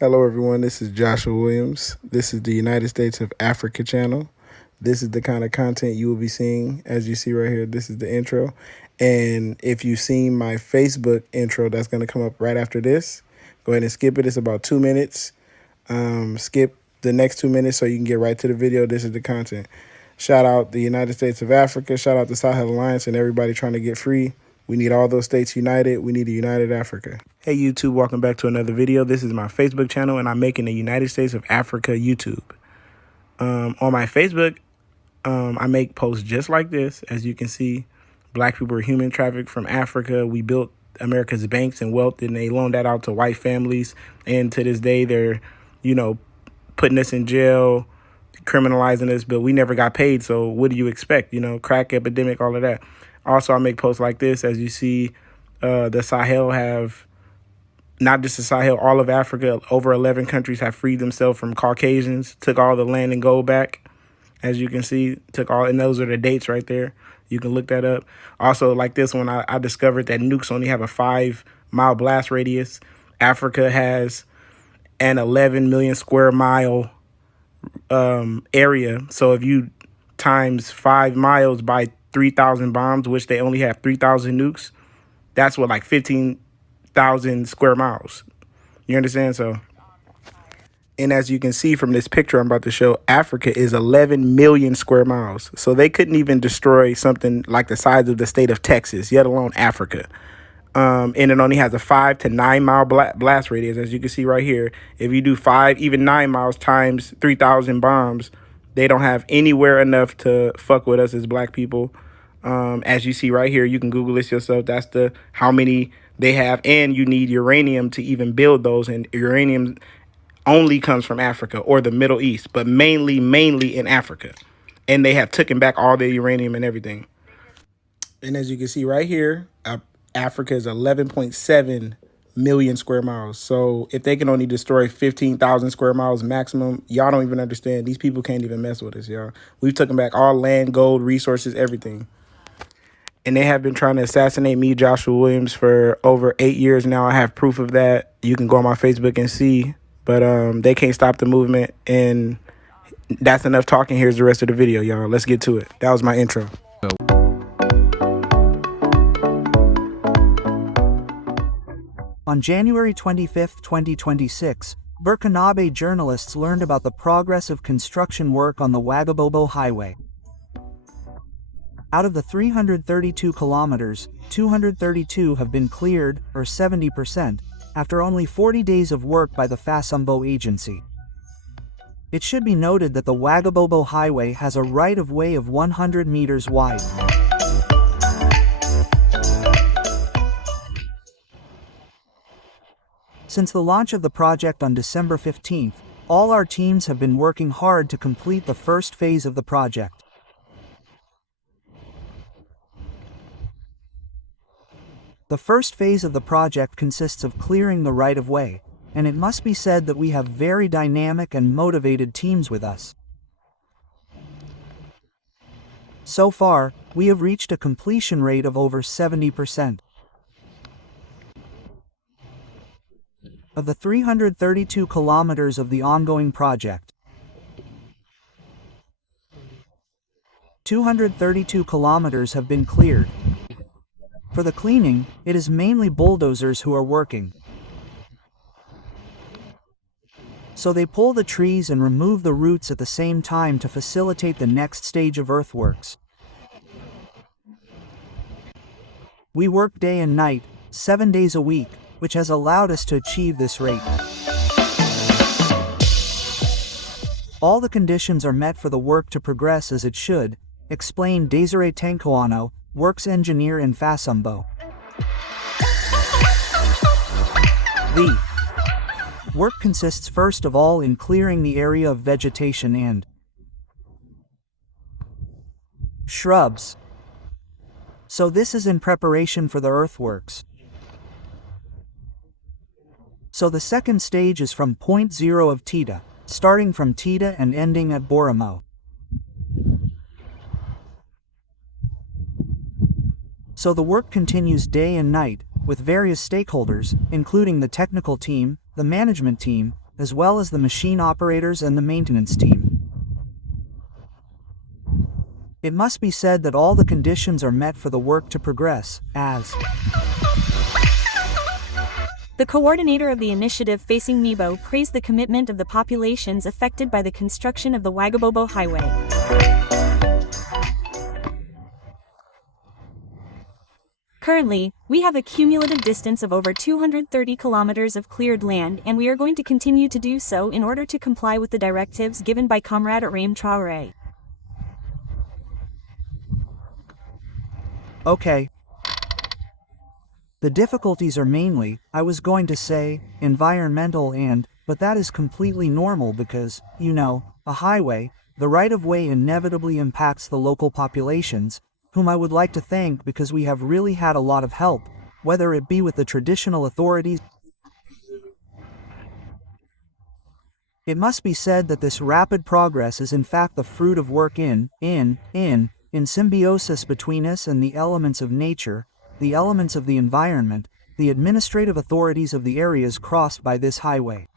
Hello, everyone. This is Joshua Williams. This is the United States of Africa channel. This is the kind of content you will be seeing. As you see right here, this is the intro. And if you've seen my Facebook intro, that's going to come up right after this. Go ahead and skip it. It's about 2 minutes. Skip the next 2 minutes so you can get right to the video. This is the content. Shout out the United States of Africa. Shout out the Sahel Alliance and everybody trying to get free. We need all those states united. We need a united Africa. Hey YouTube, welcome back to another video. This is my Facebook channel and I'm making the United States of Africa YouTube. On my Facebook, I make posts just like this. As you can see, black people are human trafficked from Africa. We built America's banks and wealth and they loaned that out to white families. And to this day, they're, putting us in jail, criminalizing us, but we never got paid. So what do you expect? Crack epidemic, all of that. Also, I make posts like this. As you see, the Sahel have, not just the Sahel, all of Africa, over 11 countries have freed themselves from Caucasians, took all the land and gold back. As you can see, took all, and those are the dates right there. You can look that up. Also, like this one, I discovered that nukes only have a 5-mile blast radius. Africa has an 11 million square mile area. So if you times 5 miles by 3,000 bombs, which they only have 3,000 nukes, that's what, like 15,000 square miles. You understand? So, and as you can see from this picture I'm about to show, Africa is 11 million square miles. So they couldn't even destroy something like the size of the state of Texas, yet alone Africa. And it only has a 5 to 9 mile blast radius. As you can see right here, if you do 5, even 9 miles times 3,000 bombs, they don't have anywhere enough to fuck with us as black people. As you see right here, you can Google this yourself. That's the how many they have, and you need uranium to even build those. And uranium only comes from Africa or the Middle East, but mainly in Africa. And they have taken back all the uranium and everything. And as you can see right here, Africa is 11.7 million square miles. So if they can only destroy 15,000 square miles maximum, y'all don't even understand. These people can't even mess with us, y'all. We've taken back all land, gold, resources, everything. And they have been trying to assassinate me, Joshua Williams, for over 8 years now. I have proof of that. You can go on my Facebook and see. But they can't stop the movement. And that's enough talking. Here's the rest of the video, y'all. Let's get to it. That was my intro. On January 25, 2026, Burkinabe journalists learned about the progress of construction work on the Ouagadougou Highway. Out of the 332 kilometers, 232 have been cleared, or 70%, after only 40 days of work by the Fasambo agency. It should be noted that the Ouagadougou Highway has a right-of-way of 100 meters wide. Since the launch of the project on December 15th, all our teams have been working hard to complete the first phase of the project. The first phase of the project consists of clearing the right-of-way, and it must be said that we have very dynamic and motivated teams with us. So far, we have reached a completion rate of over 70%. Of the 332 kilometers of the ongoing project, 232 kilometers have been cleared. For the cleaning, it is mainly bulldozers who are working. So they pull the trees and remove the roots at the same time to facilitate the next stage of earthworks. We work day and night, 7 days a week, which has allowed us to achieve this rate. All the conditions are met for the work to progress as it should, explained Desiree Tankoano, works engineer in Fasambo. The work consists first of all in clearing the area of vegetation and shrubs. So this is in preparation for the earthworks. So the second stage is from point 0 of Tita, starting from Tita and ending at Boramo. So the work continues day and night, with various stakeholders, including the technical team, the management team, as well as the machine operators and the maintenance team. It must be said that all the conditions are met for the work to progress, as the coordinator of the initiative facing Mibo praised the commitment of the populations affected by the construction of the Wagabobo Highway. Currently, we have a cumulative distance of over 230 kilometers of cleared land, and we are going to continue to do so in order to comply with the directives given by Comrade Aram Traoré. Okay. The difficulties are mainly, I was going to say, environmental but that is completely normal because, you know, a highway, the right-of-way inevitably impacts the local populations, whom I would like to thank because we have really had a lot of help, whether it be with the traditional authorities. It must be said that this rapid progress is in fact the fruit of work in symbiosis between us and the elements of nature, the elements of the environment, the administrative authorities of the areas crossed by this highway.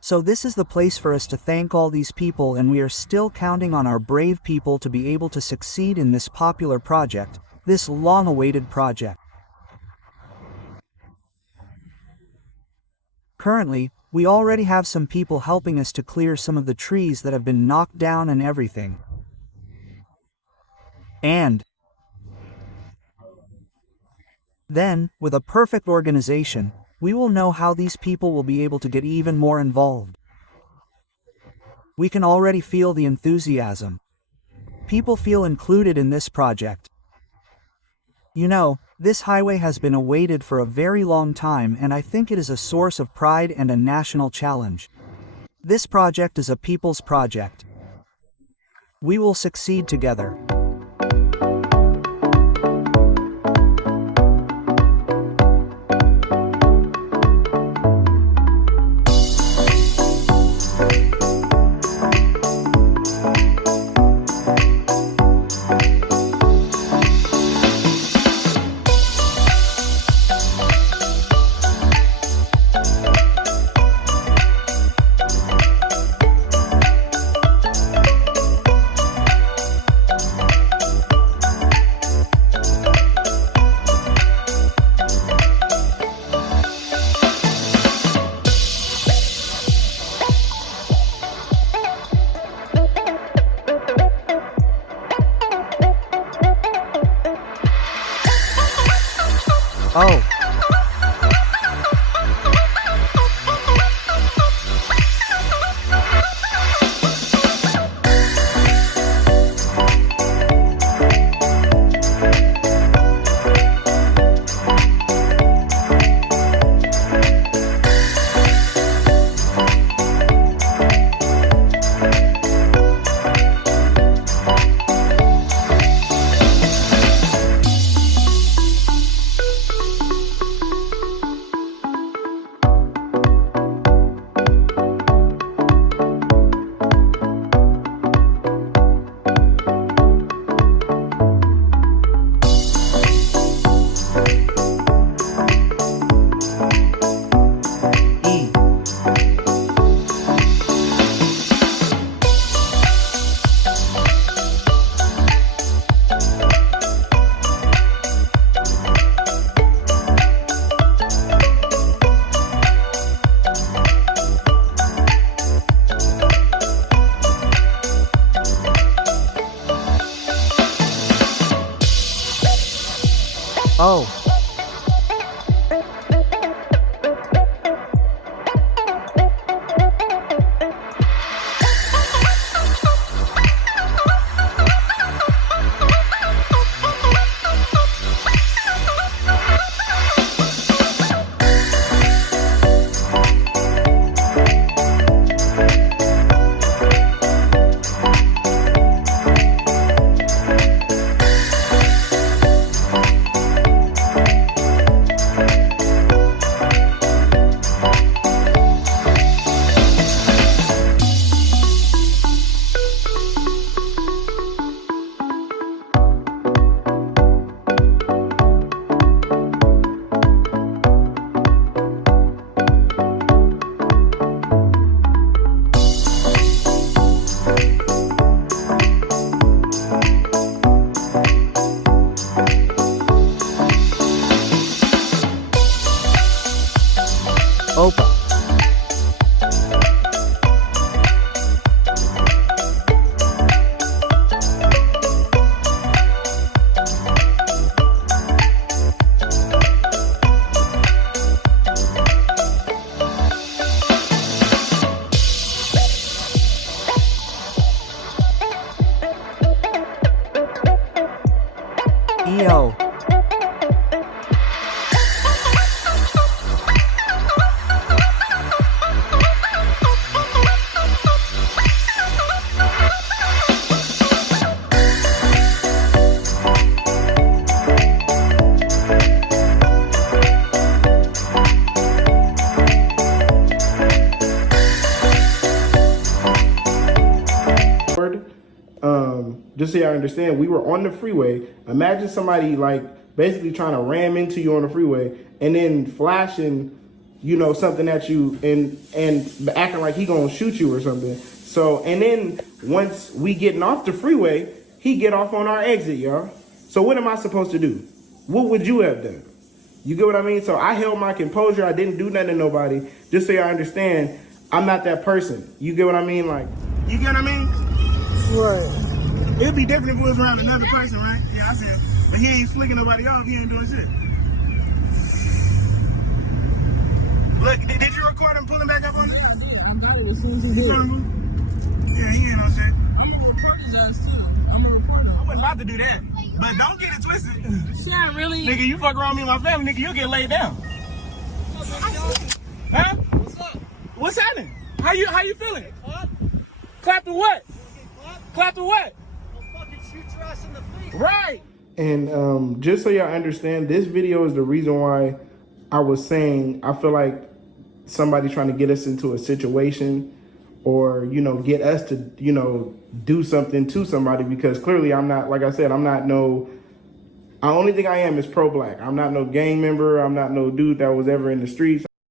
So this is the place for us to thank all these people, and we are still counting on our brave people to be able to succeed in this popular project, this long-awaited project. Currently, we already have some people helping us to clear some of the trees that have been knocked down and everything. And then, with a perfect organization, we will know how these people will be able to get even more involved. We can already feel the enthusiasm. People feel included in this project. You know, this highway has been awaited for a very long time, and I think it is a source of pride and a national challenge. This project is a people's project. We will succeed together. Oh. Oh. Europa. EO. Just so y'all understand, we were on the freeway. Imagine somebody like basically trying to ram into you on the freeway and then flashing, you know, something at you and acting like he gonna shoot you or something. So, and then once we getting off the freeway, he get off on our exit, y'all. So what am I supposed to do? What would you have done? You get what I mean? So I held my composure. I didn't do nothing to nobody. Just so y'all understand, I'm not that person. You get what I mean? Like, you get what I mean? Right. It'd be different if it was around another person, right? Yeah, I said. But he ain't flicking nobody off. He ain't doing shit. Look, did you record him pulling back up on you? I know as soon as he did. Yeah, he ain't no shit. I'm gonna report his ass too. I'm gonna report him. I wasn't about to do that. But don't get it twisted. Sure, really? Nigga, you fuck around me and my family, nigga, you'll get laid down. Huh? What's up? What's happening? How you feeling? Clap? Clap to what? Clap? Clap to what? I'll fucking shoot your ass in the face. Right. And just so y'all understand, this video is the reason why I was saying I feel like somebody trying to get us into a situation or, you know, get us to, you know, do something to somebody, because clearly I'm not, like I said, I'm not no, the only thing I am is pro-black. I'm not no gang member. I'm not no dude that was ever in the streets.